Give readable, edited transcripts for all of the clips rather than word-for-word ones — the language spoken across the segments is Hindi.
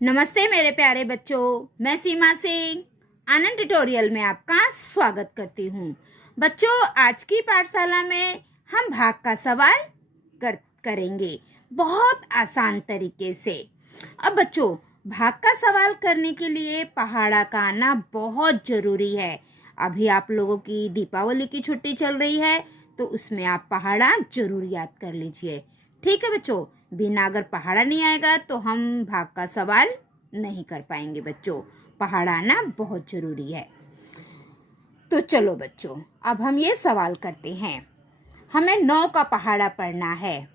नमस्ते मेरे प्यारे बच्चों, मैं सीमा सिंह आनंद ट्यूटोरियल में आपका स्वागत करती हूँ। बच्चों, आज की पाठशाला में हम भाग का सवाल करेंगे बहुत आसान तरीके से। अब बच्चों, भाग का सवाल करने के लिए पहाड़ा का आना बहुत जरूरी है। अभी आप लोगों की दीपावली की छुट्टी चल रही है, तो उसमें आप पहाड़ा जरूर याद कर लीजिए। ठीक है बच्चों, बिना अगर पहाड़ा नहीं आएगा तो हम भाग का सवाल नहीं कर पाएंगे। बच्चों, पहाड़ा आना बहुत जरूरी है। तो चलो बच्चों, अब हम ये सवाल करते हैं। हमें 9 का पहाड़ा पढ़ना है।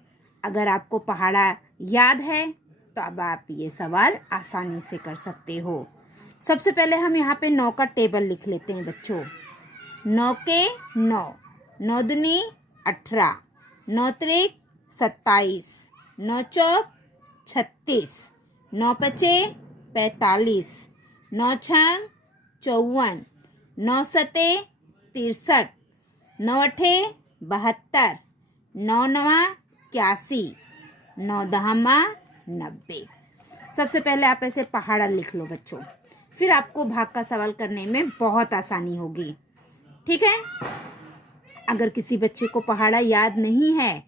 अगर आपको पहाड़ा याद है तो अब आप ये सवाल आसानी से कर सकते हो। सबसे पहले हम यहाँ पे 9 का टेबल लिख लेते हैं बच्चों। 9 के 9, 9 दूनी 18, 9 त्रिक 27, 9 चौक 36, 9 पचे 45, 9 छंग 54, 9 सते 63, 9 अठे 72, 9 नवा 81, 9 दहमा 90। सबसे पहले आप ऐसे पहाड़ा लिख लो बच्चों, फिर आपको भाग का सवाल करने में बहुत आसानी होगी। ठीक है। अगर किसी बच्चे को पहाड़ा याद नहीं है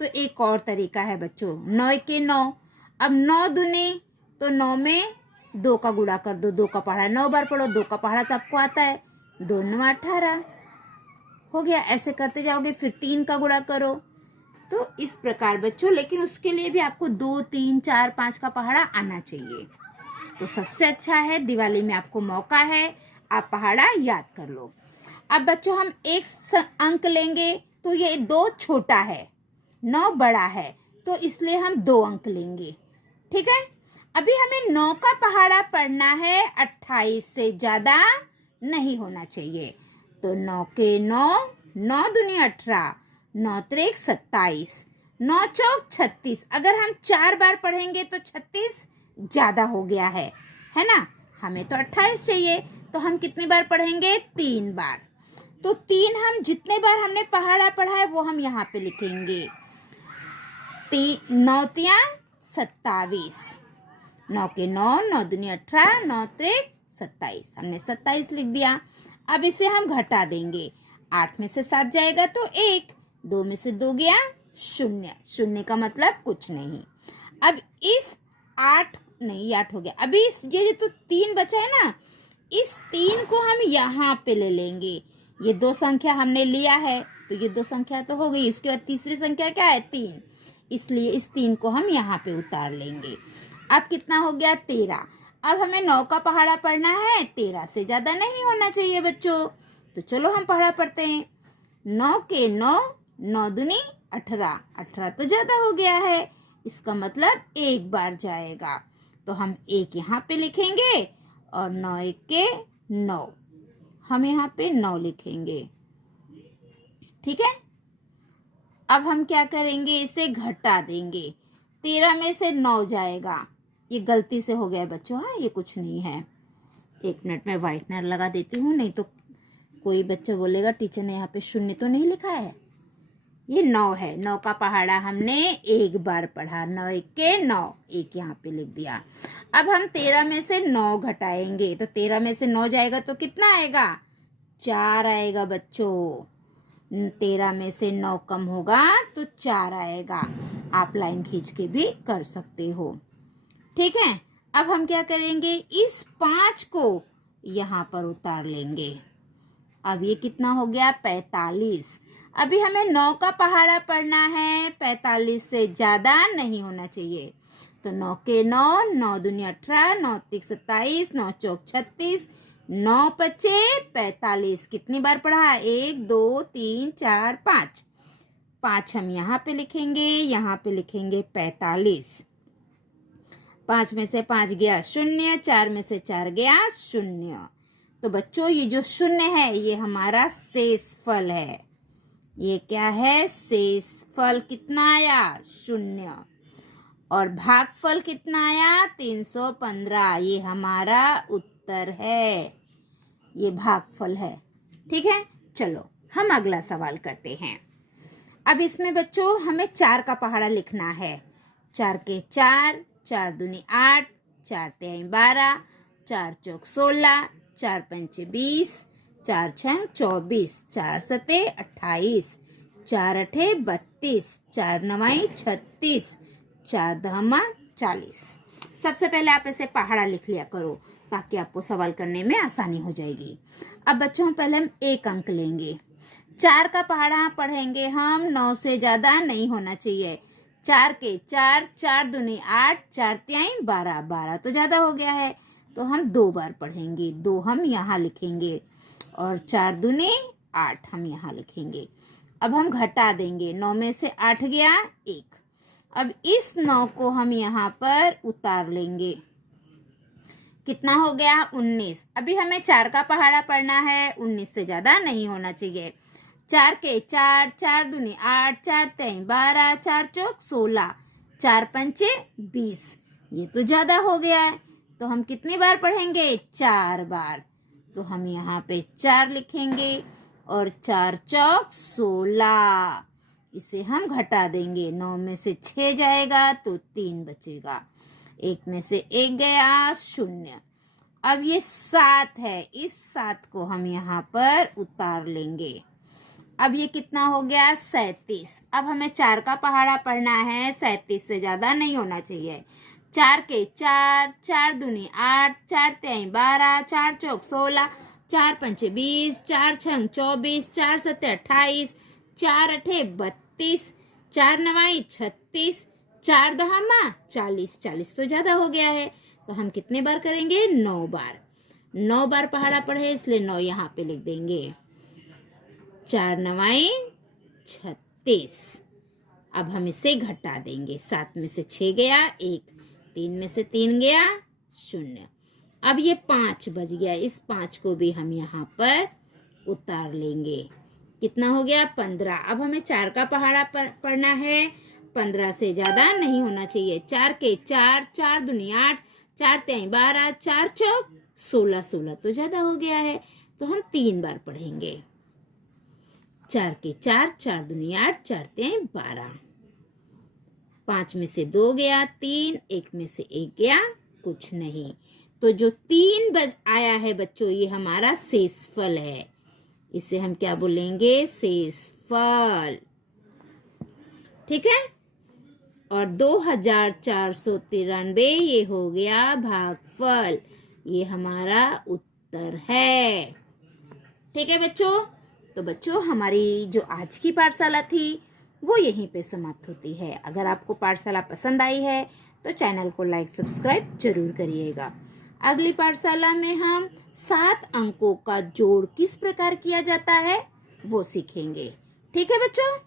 तो एक और तरीका है बच्चों। 9 के 9, अब 9 दूनी तो 9 में 2 का गुणा कर दो। 2 का पहाड़ा 9 बार पढ़ो। 2 का पहाड़ा तो आपको आता है, 2 9 18 हो गया। ऐसे करते जाओगे, फिर 3 का गुणा करो। तो इस प्रकार बच्चों, लेकिन उसके लिए भी आपको 2 3 4 5 का पहाड़ा आना चाहिए। तो सबसे अच्छा है, दिवाली में आपको मौका है, आप पहाड़ा याद कर लो। अब बच्चों, हम एक अंक लेंगे तो ये 2 छोटा है, 9 बड़ा है, तो इसलिए हम 2 अंक लेंगे। ठीक है। अभी हमें 9 का पहाड़ा पढ़ना है, 28 से ज्यादा नहीं होना चाहिए। तो 9 के 9, 9 दूनी 18, 9 त्रिक 27, 9 चौक 36। अगर हम 4 बार पढ़ेंगे तो 36 ज्यादा हो गया है ना। हमें तो 28 चाहिए, तो हम कितनी बार पढ़ेंगे? 3 बार। तो 3 हम जितने बार हमने पहाड़ा पढ़ा है वो हम यहाँ पे लिखेंगे। 9 तिया 27, 9 के 9, 9 दूनी 18, 9 त्रिक 27। हमने 27 लिख दिया। अब इसे हम घटा देंगे। 8 में से 7 जाएगा तो 1, 2 में से 2 गया 0। 0 का मतलब कुछ नहीं। अब इस 8 नहीं, 8 हो गया। अभी ये तो 3 बचा है ना, इस 3 को हम यहाँ पे ले लेंगे। ये 2 संख्या हमने लिया है, तो ये 2 संख्या तो हो गई। उसके बाद तीसरी संख्या क्या है? 3, इसलिए इस 3 को हम यहाँ पे उतार लेंगे। अब कितना हो गया? 13। अब हमें 9 का पहाड़ा पढ़ना है, 13 से ज्यादा नहीं होना चाहिए बच्चों। तो चलो हम पहाड़ा पढ़ते हैं। 9 के 9, 9 दूनी 18, 18 तो ज्यादा हो गया है, इसका मतलब 1 बार जाएगा, तो हम 1 यहाँ पे लिखेंगे और 9 1 के 9 हम यहाँ पे 9 लिखेंगे। ठीक है। अब हम क्या करेंगे? इसे घटा देंगे। 13 में से 9 जाएगा। ये गलती से हो गया बच्चों, हाँ, ये कुछ नहीं है। 1 मिनट में व्हाइटनर लगा देती हूँ, नहीं तो कोई बच्चा बोलेगा टीचर ने यहाँ पे 0 तो नहीं लिखा है। ये 9 है। 9 का पहाड़ा हमने 1 बार पढ़ा। 9 1 के 9, 1 यहाँ पे लिख दिया। अब हम 13 में से 9 घटाएंगे, तो 13 में से 9 जाएगा तो कितना आएगा? 4 आएगा बच्चों। 13 में से 9 कम होगा तो 4 आएगा। आप लाइन खींच के भी कर सकते हो। ठीक है। अब हम क्या करेंगे? इस 5 को यहाँ पर उतार लेंगे। अब ये कितना हो गया? 45। अभी हमें 9 का पहाड़ा पढ़ना है, 45 से ज्यादा नहीं होना चाहिए। तो 9 के 9, 9 दूनी 18, 9 त्रिक 27, 9 चौक 36, 9 पचे 45। कितनी बार पढ़ा? 1 2 3 4 5। 5 हम यहाँ पे लिखेंगे, यहाँ पे लिखेंगे 45। 5 में से 5 गया 0, 4 में से 4 गया 0। तो बच्चों, ये जो 0 है ये हमारा शेष फल है। ये क्या है? शेष फल। कितना आया? 0। और भागफल कितना आया? 315। ये हमारा उत्तर है, ये भागफल है। ठीक है। चलो हम अगला सवाल करते हैं। अब इसमें बच्चों हमें 4 का पहाड़ा लिखना है। 4 के 4, 4 दूनी 8, 4 तिहाई 12, 4 चौक 16, 4 पंचे 20, 4 छंग 24, 4 सते 28, 4 अठे 32, 4 नवाई 36, 4 दहमा 40। सबसे पहले आप ऐसे पहाड़ा लिख लिया करो ताकि आपको सवाल करने में आसानी हो जाएगी। अब बच्चों पहले हम 1 अंक लेंगे। 4 का पहाड़ा पढ़ेंगे हम, 9 से ज्यादा नहीं होना चाहिए। 4 के 4, 4 दूनी 8, 4 तिहाई 12, 12 तो ज्यादा हो गया है तो हम 2 बार पढ़ेंगे। 2 हम यहाँ लिखेंगे और 4 दूनी 8 हम यहाँ लिखेंगे। अब हम घटा देंगे, 9 में से 8 गया 1। अब इस 9 को हम यहाँ पर उतार लेंगे। कितना हो गया 19। अभी हमें 4 का पहाड़ा पढ़ना है, 19 से ज्यादा नहीं होना चाहिए। 4 के 4, 4 दूनी 8, 4 तिहाई 12, 4 चौक 16, 4 पंचे 20। ये तो ज्यादा हो गया है तो हम कितनी बार पढ़ेंगे 4 बार। तो हम यहाँ पे 4 लिखेंगे और 4 चौक 16। इसे हम घटा देंगे, 9 में से 6 जाएगा तो 3 बचेगा, 1 में से 1 गया 0। अब ये 7 है, इस 7 को हम यहाँ पर उतार लेंगे। अब ये कितना हो गया 37। अब हमें 4 का पहाड़ा पढ़ना है, 37 से ज्यादा नहीं होना चाहिए। 4 के 4, 4 दूनी 8, 4 तिहाई 12, 4 चौक 16, 4 पंचे 20, 4 छंग 24, 4 सते 28, 4 अठे 32, 4 नवाई 36, 4 दहमा 40। 40 तो ज्यादा हो गया है तो हम कितने बार करेंगे 9 बार। 9 बार पहाड़ा पढ़े इसलिए 9 यहाँ पे लिख देंगे। 4 नवाई 36। अब हम इसे घटा देंगे, 7 में से 6 गया 1, 3 में से 3 गया 0। अब ये 5 बच गया, इस 5 को भी हम यहाँ पर उतार लेंगे। कितना हो गया 15। अब हमें 4 का पहाड़ा पढ़ना है, 15 से ज्यादा नहीं होना चाहिए। 4 के 4, 4 दूनी 8, 4 तिहाई 12, 4 चौक 16, 16 तो ज्यादा हो गया है तो हम 3 बार पढ़ेंगे। 4 के 4, 4 दूनी 8, 4 तिहाई 12। 5 में से 2 गया 3, 1 में से 1 गया कुछ नहीं। तो जो 3 आया है बच्चों ये हमारा शेषफल है। इसे हम क्या बोलेंगे शेषफल। ठीक है। और 2493 ये हो गया भागफल। ये हमारा उत्तर है। ठीक है बच्चों। तो बच्चों हमारी जो आज की पाठशाला थी वो यहीं पे समाप्त होती है। अगर आपको पाठशाला पसंद आई है तो चैनल को लाइक सब्सक्राइब जरूर करिएगा। अगली पाठशाला में हम 7 अंकों का जोड़ किस प्रकार किया जाता है वो सीखेंगे। ठीक है बच्चों।